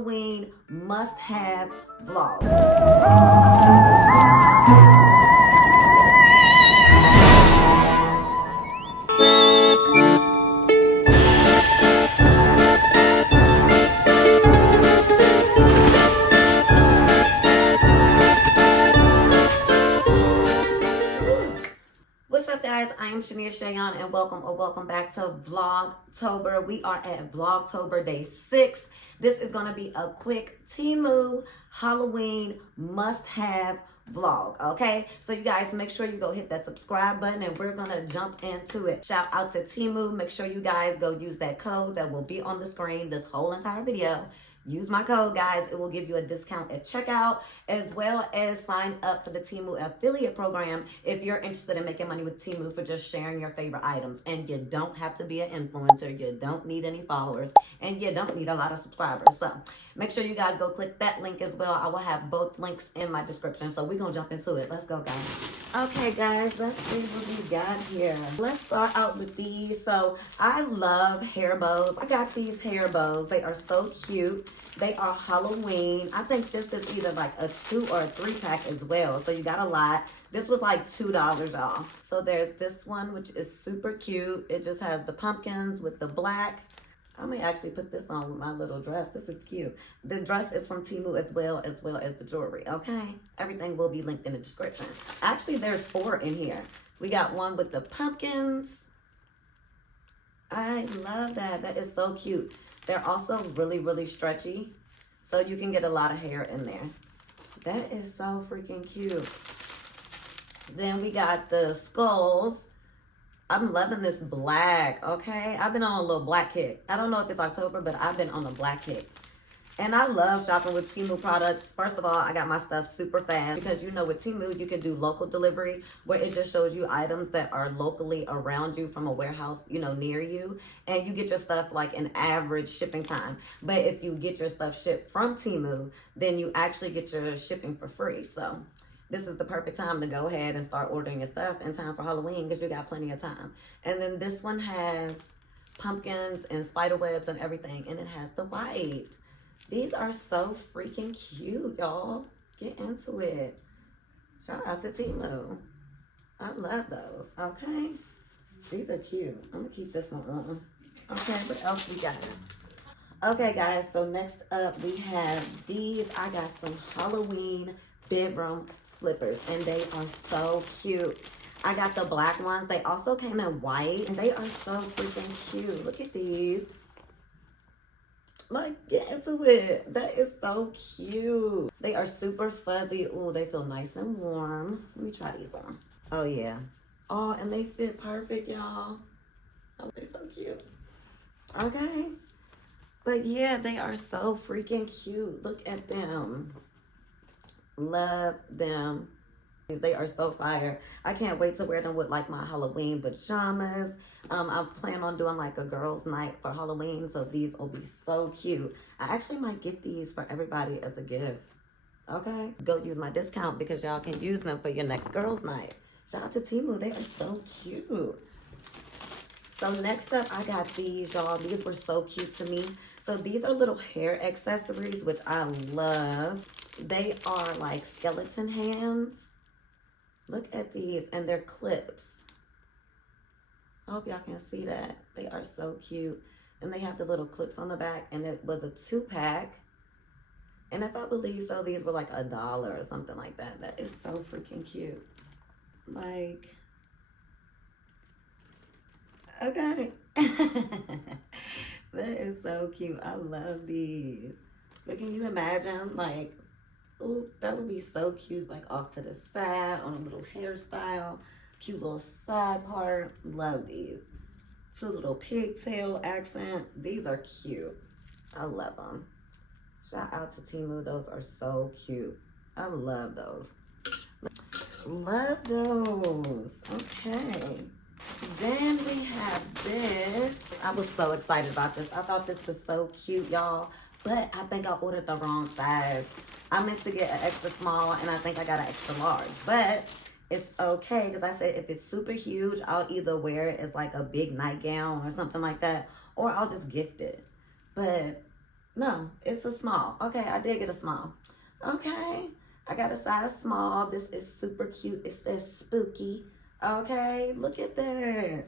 Halloween must-have vlog. What's up, guys? I am Shania Shayon, and welcome back to VLOGTOBER. We are at VLOGTOBER day 6. This is going to be a quick TEMU Halloween must-have vlog, okay? So you guys make sure you go hit that subscribe button, and we're going to jump into it. Shout out to TEMU. Make sure you guys go use that code that will be on the screen this whole entire video. Use my code, guys. It will give you a discount at checkout, as well as sign up for the TEMU affiliate program if you're interested in making money with TEMU for just sharing your favorite items. And you don't have to be an influencer. You don't need any followers, and you don't need a lot of subscribers. So make sure you guys go click that link as well. I will have both links in my description. So we're going to jump into it. Let's go, guys. Okay, guys, let's see what we got here. Let's start out with these. So I love hair bows. I got these hair bows. They are so cute. They are Halloween. I think this is either like a 2 or a 3 pack as well. So you got a lot. This was like $2 off. So there's this one, which is super cute. It just has the pumpkins with the black. I may actually put this on with my little dress. This is cute. The dress is from TEMU as well as the jewelry, okay? Everything will be linked in the description. Actually, there's 4 in here. We got one with the pumpkins. I love that. That is so cute. They're also really stretchy, so you can get a lot of hair in there. That is so freaking cute. Then we got the skulls. I'm loving this black, okay? I've been on a little black kick. I don't know if it's October, but I've been on a black kick. And I love shopping with TEMU products. First of all, I got my stuff super fast because you know with TEMU, you can do local delivery where it just shows you items that are locally around you from a warehouse, you know, near you. And you get your stuff like an average shipping time. But if you get your stuff shipped from TEMU, then you actually get your shipping for free. So this is the perfect time to go ahead and start ordering your stuff in time for Halloween because you got plenty of time. And then this one has pumpkins and spider webs and everything. And it has the white. These are so freaking cute, y'all. Get into it. Shout out to TEMU. I love those, okay? These are cute. I'm going to keep this one on. Okay, what else we got? Okay, guys, so next up we have these. I got some Halloween bedroom slippers, and they are so cute. I got the black ones. They also came in white, and they are so freaking cute. Look at these. Like, get into it. That is so cute. They are super fuzzy. Ooh, they feel nice and warm. Let me try these on. Oh, yeah. Oh, and they fit perfect, y'all. Oh, they're so cute. Okay. But, yeah, they are so freaking cute. Look at them. Love them. They are so fire. I can't wait to wear them with like my Halloween pajamas. I plan on doing like a girls' night for Halloween, so these will be so cute. I actually might get these for everybody as a gift. Okay? Go use my discount because y'all can use them for your next girls' night. Shout out to TEMU. They are so cute. So next up, I got these, y'all. These were so cute to me. So these are little hair accessories, which I love. They are like skeleton hands. Look at these, and they're clips. I hope y'all can see that. They are so cute. And they have the little clips on the back, and it was a 2-pack. And if I believe so, these were like $1 or something like that. That is so freaking cute. Like, okay. That is so cute. I love these. But can you imagine, like, ooh, that would be so cute, like off to the side on a little hairstyle. Cute little side part. Love these. 2 little pigtail accents. These are cute. I love them. Shout out to TEMU. Those are so cute. I love those. Love those. Okay. Then we have this. I was so excited about this. I thought this was so cute, y'all. But I think I ordered the wrong size. I meant to get an extra small, and I think I got an extra large. But it's okay, because I said if it's super huge, I'll either wear it as like a big nightgown or something like that, or I'll just gift it. But No, it's a small. Okay, I did get a small. Okay, I got a size small. This is super cute. It says spooky. Okay, look at that.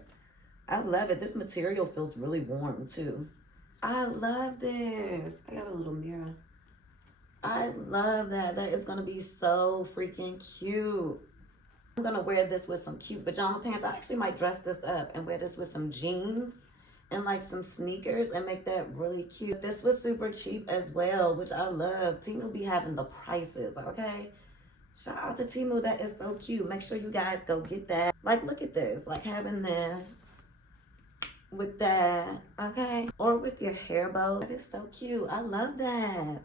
I love it. This material feels really warm too. I love this. I got a little mirror. I love that. That is going to be so freaking cute. I'm going to wear this with some cute pajama pants. I actually might dress this up and wear this with some jeans and like some sneakers and make that really cute. This was super cheap as well, which I love. Temu be having the prices, okay? Shout out to Temu. That is so cute. Make sure you guys go get that. Like, look at this. Like having this with that, okay? Or with your hair bow. That is so cute. I love that.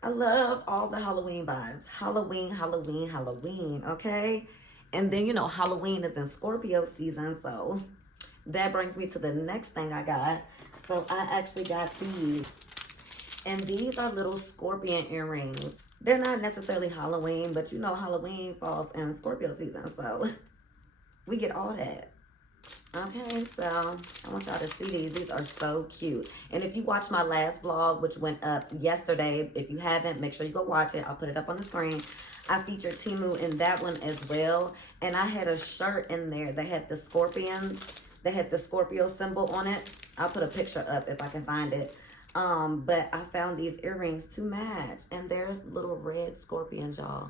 I love all the Halloween vibes. Halloween, Halloween, Halloween, okay? And then, you know, Halloween is in Scorpio season, so that brings me to the next thing I got. So I actually got these. And these are little scorpion earrings. They're not necessarily Halloween, but you know Halloween falls in Scorpio season, so we get all that. Okay, so I want y'all to see these. These are so cute. And if you watched my last vlog, which went up yesterday, if you haven't, make sure you go watch it. I'll put it up on the screen. I featured Temu in that one as well. And I had a shirt in there that had the scorpion. They had the Scorpio symbol on it. I'll put a picture up if I can find it. But I found these earrings to match. And they're little red scorpions, y'all.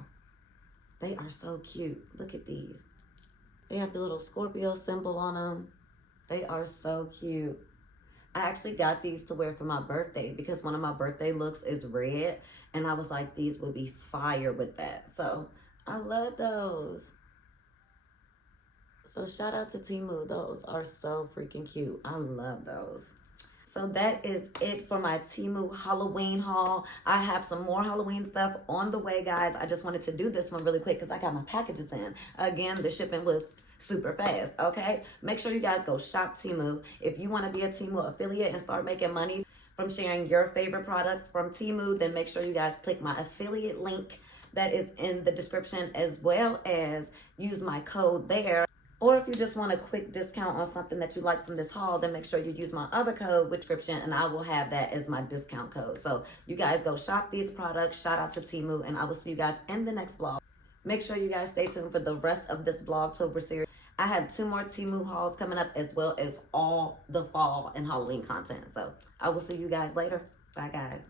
They are so cute. Look at these. They have the little Scorpio symbol on them. They are so cute. I actually got these to wear for my birthday because one of my birthday looks is red. And I was like, these would be fire with that. So I love those. So shout out to Temu. Those are so freaking cute. I love those. So that is it for my Temu Halloween haul. I have some more Halloween stuff on the way, guys. I just wanted to do this one really quick because I got my packages in. Again, the shipping was super fast, okay? Make sure you guys go shop Temu. If you want to be a Temu affiliate and start making money from sharing your favorite products from Temu, then make sure you guys click my affiliate link that is in the description, as well as use my code there. Or if you just want a quick discount on something that you like from this haul, then make sure you use my other code with description, and I will have that as my discount code. So you guys go shop these products. Shout out to Temu, and I will see you guys in the next vlog. Make sure you guys stay tuned for the rest of this Vlogtober series. I have 2 more Temu hauls coming up, as well as all the fall and Halloween content. So I will see you guys later. Bye, guys.